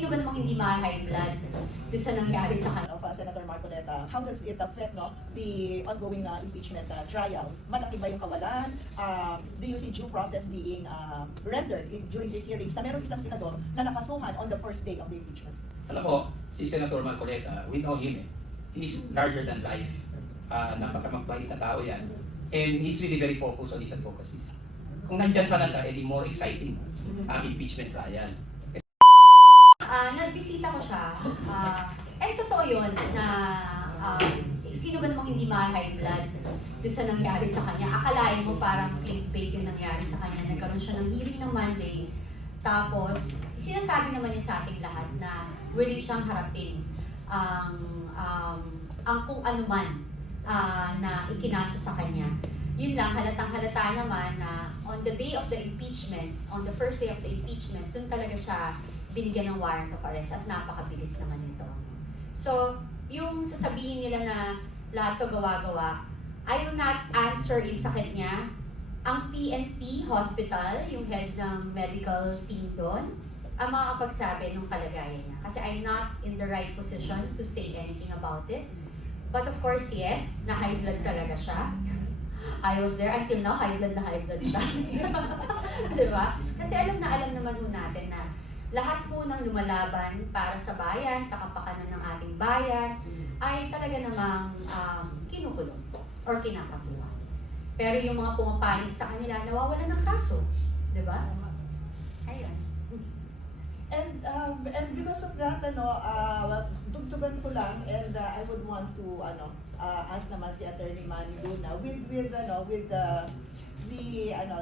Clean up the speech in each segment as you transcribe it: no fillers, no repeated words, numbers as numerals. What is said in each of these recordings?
Sino ba namang hindi ma-high blood doon sa nangyari sa kanya? Of Senator Marcoleta, how does it affect the ongoing impeachment trial? Malaki ba yung kawalan? Do you see due process being rendered during these hearings na meron isang senador na nakasuhan on the first day of the impeachment? Alam mo, si Senator Marcoleta, we know him eh. He's larger than life. Napakamagbait na tao yan. And he's really very focused on his advocacies. Kung nandyan sana siya, edi more exciting ang impeachment trial. Nagbisita ko siya, and totoo yun na sino ba namang hindi ma-high blood doon sa nangyari sa kanya. Akalain mo parang clickbait yung nangyari sa kanya. Nagkaroon siya ng hearing ng Monday. Tapos, sinasabi naman niya sa ating lahat na willing siyang harapin ang kung ano man na ikinaso sa kanya. Yun lang, halatang-halata naman na on the day of the impeachment, on the first day of the impeachment, dun talaga siya binigyan ng warrant of arrest at napakabilis naman ito. So, yung sasabihin nila na lahat to gawa-gawa, I will not answer yung sakit niya. Ang PNP Hospital, yung head ng medical team doon, ang makakapagsabi ng kalagayan niya. Kasi I'm not in the right position to say anything about it. But of course, yes, na high blood talaga siya. I was there until now, high blood siya. Diba? Kasi alam naman ho natin na lahat po ng lumalaban para sa bayan, sa kapakanan ng ating bayan, ay talaga namang kinukulong or kinakasuhan. Pero yung mga pumapanig sa kanila, nawawalan ng kaso. Diba? Ayun. And because of that, dugtugan ko lang, and I would want to ask naman si Attorney Manny Luna with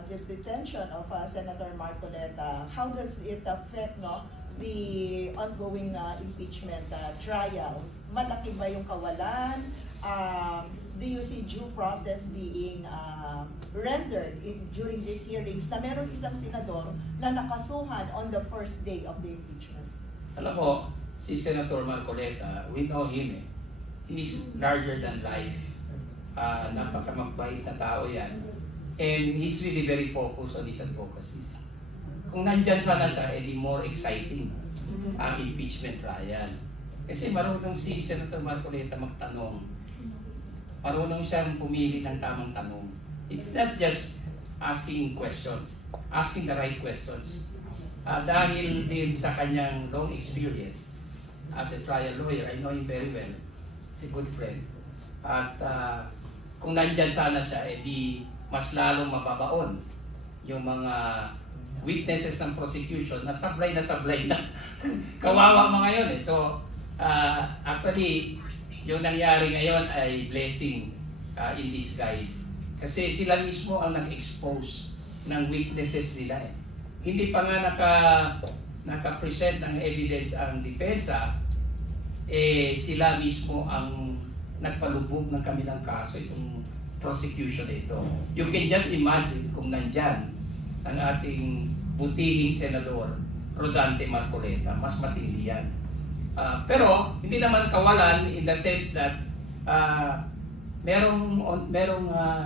the detention of Senator Marcoleta, how does it affect the ongoing impeachment trial? Malaki ba yung kawalan? Do you see due process being rendered during these hearings na meron isang senador na nakasuhan on the first day of the impeachment? Alam mo, si Senator Marcoleta, we know him eh. He's larger than life. Napakamagbait na tao yan. And he's really very focused on his advocacies. Kung nandyan sana siya, edi more exciting ang impeachment trial. Kasi marunong si Senator Marcoleta magtanong. Marunong siyang pumili ng tamang tanong. It's not just asking questions, asking the right questions. Dahil din sa kanyang long experience as a trial lawyer, I know him very well. He's a good friend. At kung nandyan sana siya, edi mas lalong mababaon yung mga witnesses ng prosecution na sablay na. Kawawa mga yun eh. So, actually, yung nangyari ngayon ay blessing in disguise. Kasi sila mismo ang nag-expose ng weaknesses nila eh. Hindi pa nga naka-present ng evidence ang depensa, sila mismo ang nagpalubog ng kanilang kaso itong prosecution ito. You can just imagine kung nandyan ang ating butihing senador Rodante Marcoleta, mas matindi yan. Pero hindi naman kawalan in the sense that merong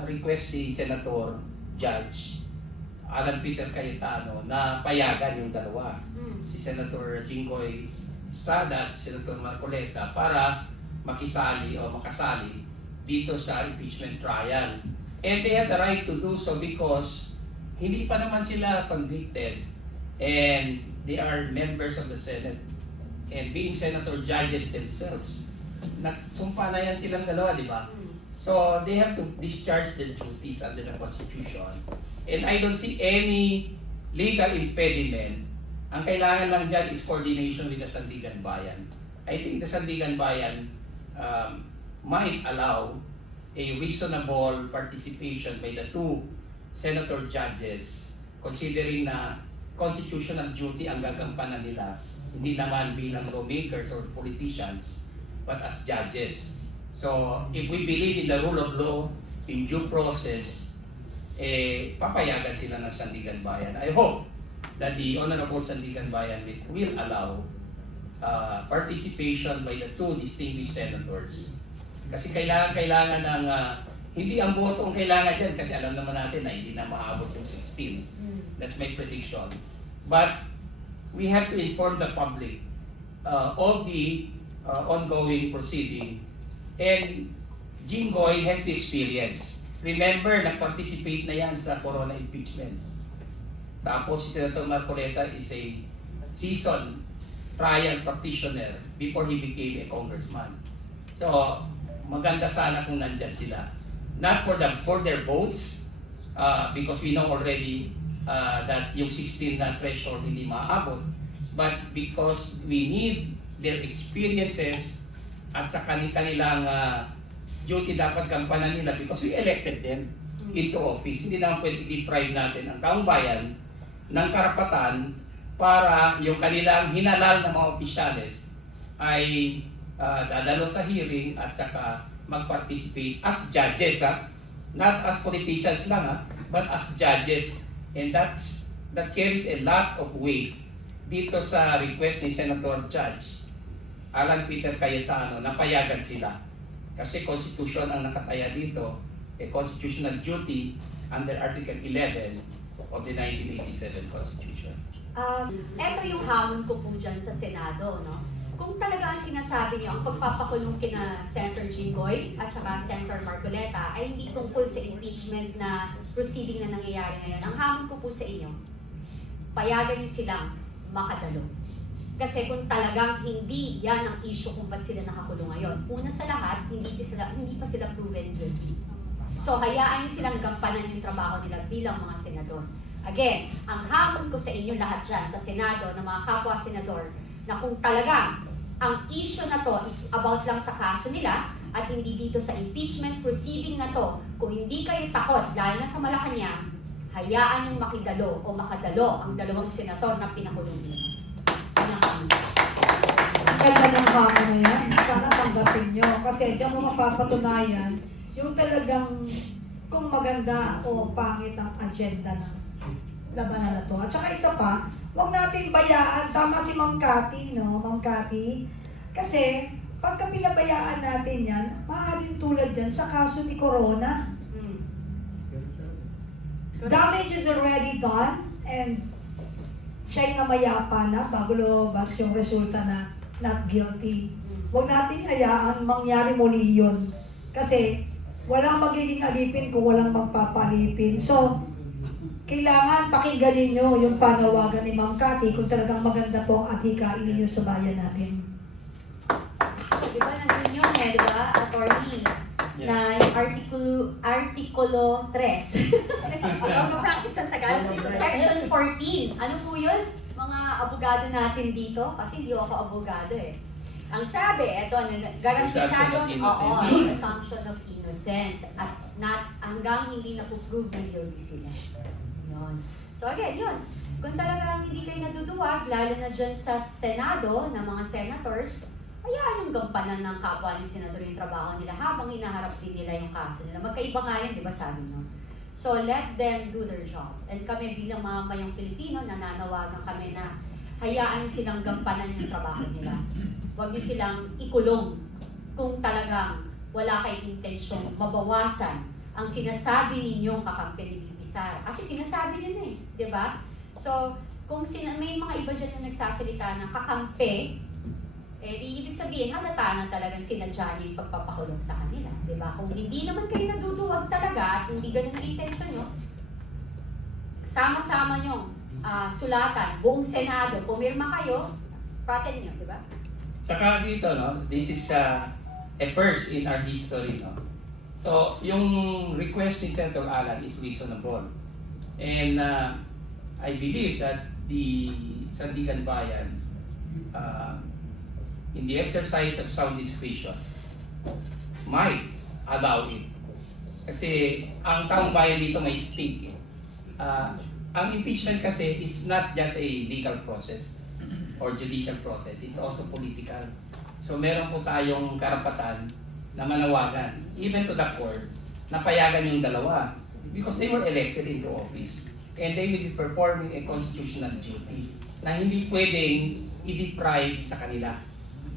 request si Senator Judge Alan Peter Cayetano na payagan yung dalawa, si Senator Jinggoy Estrada at si Senator Marcoleta para makasali dito sa impeachment trial. And they have the right to do so because hindi pa naman sila convicted and they are members of the Senate and being senator judges themselves. Sumpa na yan silang dalawa, di ba? So they have to discharge their duties under the Constitution. And I don't see any legal impediment. Ang kailangan lang dyan is coordination with the Sandigan Bayan. I think the Sandigan Bayan might allow a reasonable participation by the two senator judges considering na constitutional duty ang gagampanan nila, hindi naman bilang lawmakers or politicians but as judges. So if we believe in the rule of law, in due process, papayagan sila ng Sandigan Bayan. I hope that the Honorable Sandigan Bayan will allow participation by the two distinguished senators. Kasi kailangan ng hindi ang boto ang kailangan dyan kasi alam naman natin na hindi na maabot yung 16. That's my prediction. But we have to inform the public all the ongoing proceeding. And Jinggoy has the experience. Remember, nag-participate na yan sa Corona impeachment. Tapos si Senator Marcoleta is a seasoned trial practitioner before he became a congressman. So, maganda sana kung nandyan sila. Not for their votes, because we know already that yung 16 na threshold hindi maaabot, but because we need their experiences at sa kanilang duty dapat kampanan nila because we elected them into office. Hindi naman pwede i-deprive natin ang taong bayan ng karapatan para yung kanilang hinalal na mga opisyales ay dadalo sa hearing at saka mag-participate as judges, not as politicians lang, but as judges. And that carries a lot of weight dito sa request ni Senator Judge Alan Peter Cayetano na payagan sila. Kasi Constitution ang nakataya dito, a constitutional duty under Article 11 of the 1987 Constitution. Ito yung hamon ko po dyan sa Senado, no? Kung talaga ang sinasabi niyo, ang pagpapakulong kina Senator Jinggoy at saka Senator Marcoleta ay hindi tungkol sa impeachment na proceeding na nangyayari ngayon. Ang hamon ko po sa inyo, payagan niyo silang makadalo. Kasi kung talagang hindi yan ang issue kung ba't sila nakakulong ngayon, una sa lahat, hindi pa sila proven guilty. So hayaan niyo silang gampanan yung trabaho nila bilang mga senador. Again, ang hamon ko sa inyo lahat dyan sa Senado, ng mga kapwa senador, na kung talagang ang issue na to is about lang sa kaso nila at hindi dito sa impeachment proceeding na to, kung hindi kayo takot, lalo na sa Malacanang, hayaan yung makidalo o makadalo ang dalawang senador na pinakulong nila. Ang ganda ng hako na yan. Sana tanggapin nyo. Kasi diyan mo mapapatunayan yung talagang kung maganda o pangit ang agenda ng labanan na to. At saka isa pa, huwag natin bayaan. Tama si Ma'am Cathy, no? Ma'am Cathy. Kasi pagka pinabayaan natin yan, maaaring tulad yan sa kaso ni Corona. Damage is already done and siya'y namayapa na bago lumabas yung resulta na not guilty. Huwag natin hayaan mangyari muli yun. Kasi walang magiging alipin kung walang magpapalipin. So, kailangan pakinggan ninyo yung panawagan ni Ma'am Cathy kung talagang maganda po ang adhikain ninyo sa bayan natin. Di ba nandun yun di ba, attorney? Na yung Artikulo 3. Mag-practice ang Tagalog. Section 14. Ano po yun? Mga abogado natin dito. Kasi hindi ako abogado eh. Ang sabi, eto, garantisado, presumption of innocence. At hanggang hindi napuprove na guilty sila. Yun. So again, yun. Kung talagang hindi kayo naduduwag, lalo na dyan sa Senado, ng mga senators, hayaan yung gampanan ng kapwa yung senador yung trabaho nila habang hinaharap din nila yung kaso nila. Magkaiba nga yun, di ba sabi nyo? So let them do their job. And kami bilang mga mayang Pilipino, nananawagan kami na hayaan nyo silang gampanan yung trabaho nila. Huwag nyo silang ikulong kung talagang wala kayong intensyong mabawasan ang sinasabi ninyong kakampi ni Bibi Sara. Kasi sinasabi nyo na di ba? So, kung may mga iba dyan na nagsasalita ng kakampi, di ibig sabihin, halata na talagang sinadya niyo yung pagpapakulong sa kanila. Diba? Kung hindi naman kayo naduduwag talaga at hindi ganun ang intention nyo, sama-sama nyo, sulatan, buong Senado, pumirma kayo, paten nyo, diba? Saka dito, no, this is a first in our history. No? So, yung request ni Senator Alan is reasonable. And I believe that the Sandigan Bayan, in the exercise of sound discretion, might allow it. Kasi ang taong bayan dito may stake. Ang impeachment kasi is not just a legal process or judicial process, it's also political. So meron po tayong karapatan na manawagan, even to the court, na payagan yung dalawa because they were elected into office and they will be performing a constitutional duty na hindi pwedeng i-deprive sa kanila.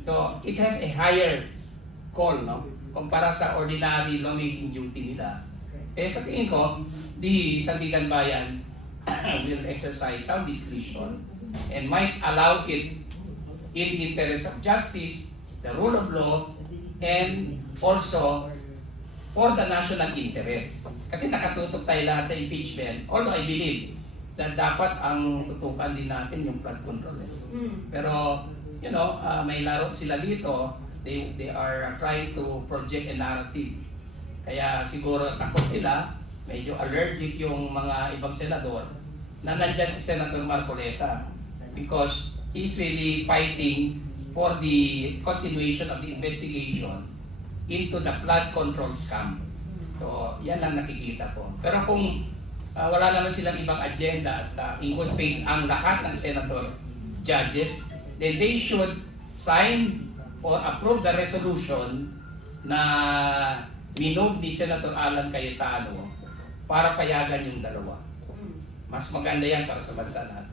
So, it has a higher call, no? Kumpara sa ordinary lawmaking duty nila. Eh, sa tingin ko, the Sandigan Bayan will exercise some discretion and might allow it in the interest of justice, the rule of law, and also for the national interest. Kasi nakatutok tayo lahat sa impeachment, although I believe that dapat ang tutukan din natin yung flood control. Pero, may laro sila dito, they are trying to project a narrative. Kaya siguro takot sila, medyo allergic yung mga ibang senador na nandyan si Senator Marcoleta because he's really fighting for the continuation of the investigation into the flood control scam. So, yan ang nakikita ko. Pero kung wala naman silang ibang agenda at in good faith ang lahat ng senator judges, then they should sign or approve the resolution na minove ni Senator Alan Cayetano para payagan yung dalawa. Mas maganda yan para sa bansa natin.